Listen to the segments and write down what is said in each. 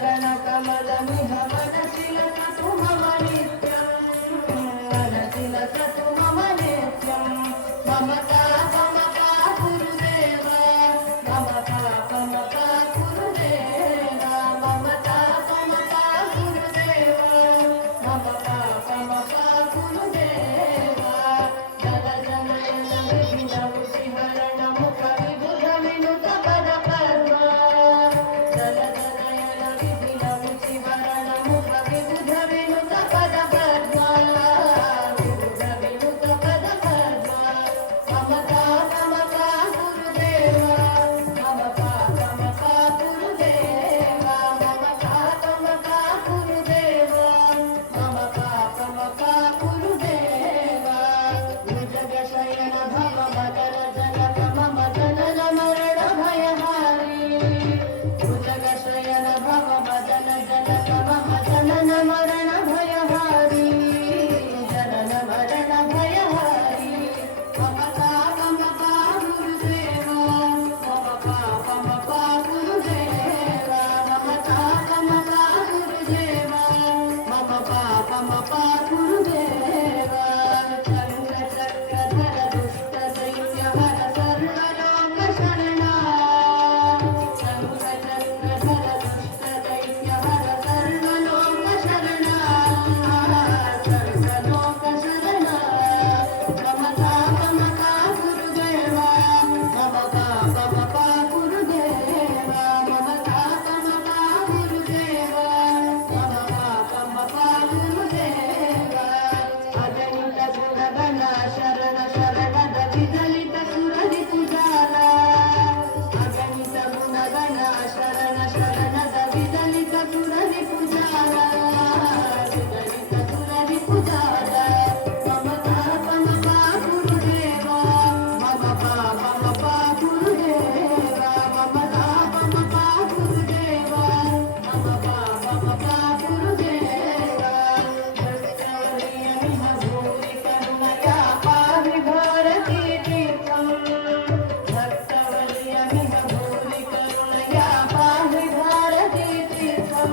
चरणकमलमिह मनसिलसतु मम नित्यं मनसिलसतु मम नित्यं ममता ममता गुरुदेव ममता ममता गुरुदेव ममता ममता गुरुदेव ममता ममता गुरुदेव जल जनयन विघ्न विहरण मुख विबुध विनुत पद पद्म जल जनयन विघ्न विहरण मुख विबुध विनुत पद पद्म विबुध विनुत पद पद्म ममता ममता गुरुदेव ममता ममता गुरुदेव ममता ममता गुरुदेव ममता ममता गुरुदेव भुजगशयन भव मदन जनक मम जनन मरण भयहारी भुजगशयन भव मदन जनक मम जनन मरण भयहारी जनन मरण भयहारी ममता ममता गुरुदेव ममता ममता गुरुदेव ममता ममता गुरुदेव ममता ममता गुरुदेव चंद्र चक्रधर दुष्ट दैत्य हर सर्वलोक शरणा चंद्र चक्रधर दुष्ट दैत्य हर सर्वलोक शरणा सर्वलोक शरणा ममता ममता गुरुदेव ममता ममता गुरुदेव ममता ममता गुरुदेव ममता ममता गुरुदेव अगणित गुणगण शरण शरणद विदलित सुररि पुजाಲ अगणित गुणगण शरण शरणद विदलित सुररि पुजाಲ विदलित सुररि पुजाಲ ममता ममता गुरुदेव ममता ममता गुरुदेव ममता ममता गुरुदेव ममता ममता गुरुदेव भक्तवर्यमिह भूरि करुणया पाहि भारती तीर्थं भक्तवर्यमिह भूरि करुणया पाहि भारती तीर्थं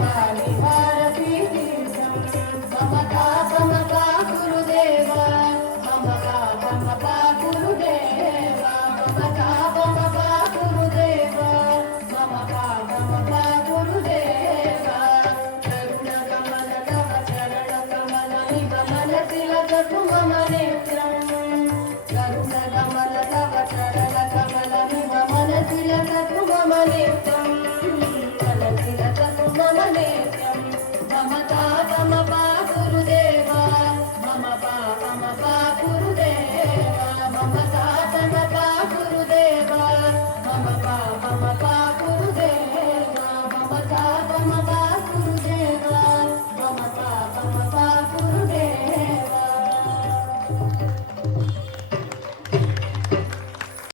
पाहि भारती तीर्थं ममता ममता गुरुदेव ममता ममता गुरुदेव ममता ममता गुरुदेव ममता ममता गुरुदेव करुणकमल तव चरणकमलमिव मनसिलसतु मम नेत्रं करुणकमल तव चरणकमलमिव मनसिलसतु मम नेत्रं मनसिलसतु मम नेत्रं ममता ममता गुरुदेव ममता ममता गुरुदेव ममता ममता गुरुदेव ममता ममता